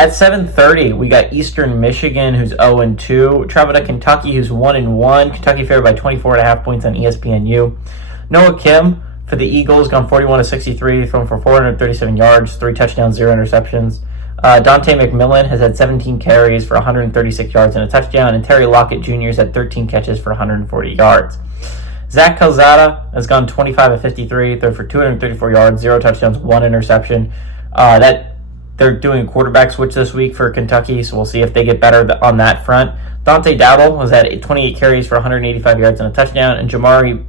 At 7:30, we got Eastern Michigan, who's 0-2. Travel to Kentucky, who's 1-1. Kentucky favored by 24.5 points on ESPNU. Noah Kim for the Eagles, gone 41-63, thrown for 437 yards, 3 touchdowns, 0 interceptions. Dante McMillan has had 17 carries for 136 yards and a touchdown, and Terry Lockett Jr. has had 13 catches for 140 yards. Zach Calzada has gone 25-53, thrown for 234 yards, 0 touchdowns, 1 interception. They're doing a quarterback switch this week for Kentucky, so we'll see if they get better on that front. Dante Dowdle has had 28 carries for 185 yards and a touchdown, and Jamari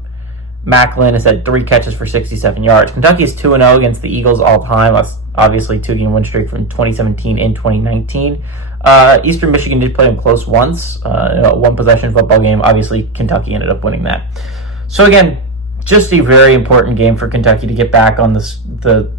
Macklin has had 3 catches for 67 yards. Kentucky is 2-0 against the Eagles all time. That's obviously 2-game win streak from 2017 and 2019. Eastern Michigan did play them close once, a one-possession football game. Obviously, Kentucky ended up winning that. So again, just a very important game for Kentucky to get back on the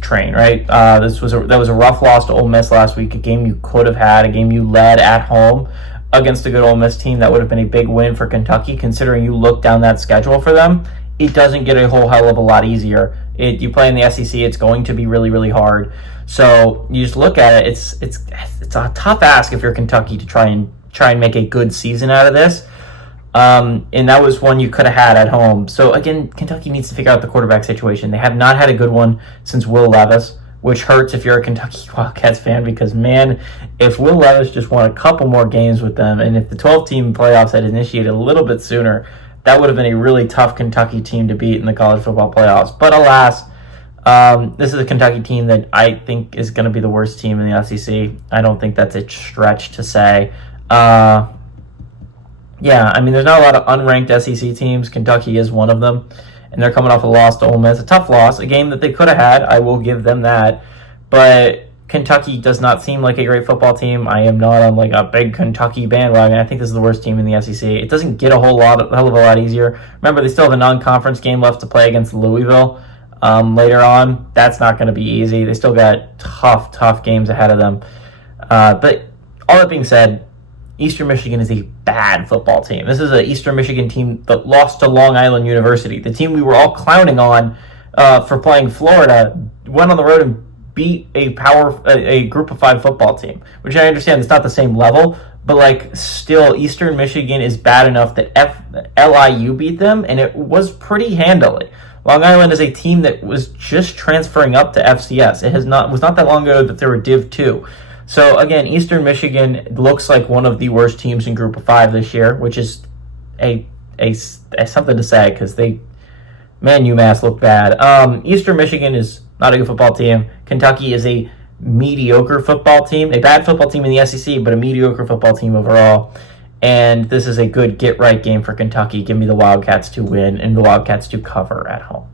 train, right? That was a rough loss to Ole Miss last week, a game you could have had, a game you led at home against a good Ole Miss team. That would have been a big win for Kentucky, considering you look down that schedule for them. It doesn't get a whole hell of a lot easier. You play in the SEC, it's going to be really, really hard. So you just look at it, it's a tough ask if you're Kentucky to try and make a good season out of this. And that was one you could have had at home. So again, Kentucky needs to figure out the quarterback situation. They have not had a good one since Will Levis, which hurts if you're a Kentucky Wildcats fan, because man, if Will Levis just won a couple more games with them, and if the 12-team playoffs had initiated a little bit sooner, that would have been a really tough Kentucky team to beat in the college football playoffs. But alas, this is a Kentucky team that I think is going to be the worst team in the SEC. I don't think that's a stretch to say. Yeah, I mean, there's not a lot of unranked SEC teams. Kentucky is one of them, and they're coming off a loss to Ole Miss. A tough loss, a game that they could have had. I will give them that. But Kentucky does not seem like a great football team. I am not on like a big Kentucky bandwagon. I think this is the worst team in the SEC. It doesn't get a hell of a lot easier. Remember, they still have a non-conference game left to play against Louisville later on. That's not going to be easy. They still got tough games ahead of them. But all that being said, Eastern Michigan is a bad football team. This is an Eastern Michigan team that lost to Long Island University. The team we were all clowning on for playing Florida went on the road and beat a group of 5 football team, which I understand it's not the same level, but like still Eastern Michigan is bad enough that LIU beat them, and it was pretty handily. Long Island is a team that was just transferring up to FCS. It was not that long ago that they were Div 2. So again, Eastern Michigan looks like one of the worst teams in Group of 5 this year, which is a something to say, because UMass looked bad. Eastern Michigan is not a good football team. Kentucky is a mediocre football team, a bad football team in the SEC, but a mediocre football team overall. And this is a good get-right game for Kentucky. Give me the Wildcats to win and the Wildcats to cover at home.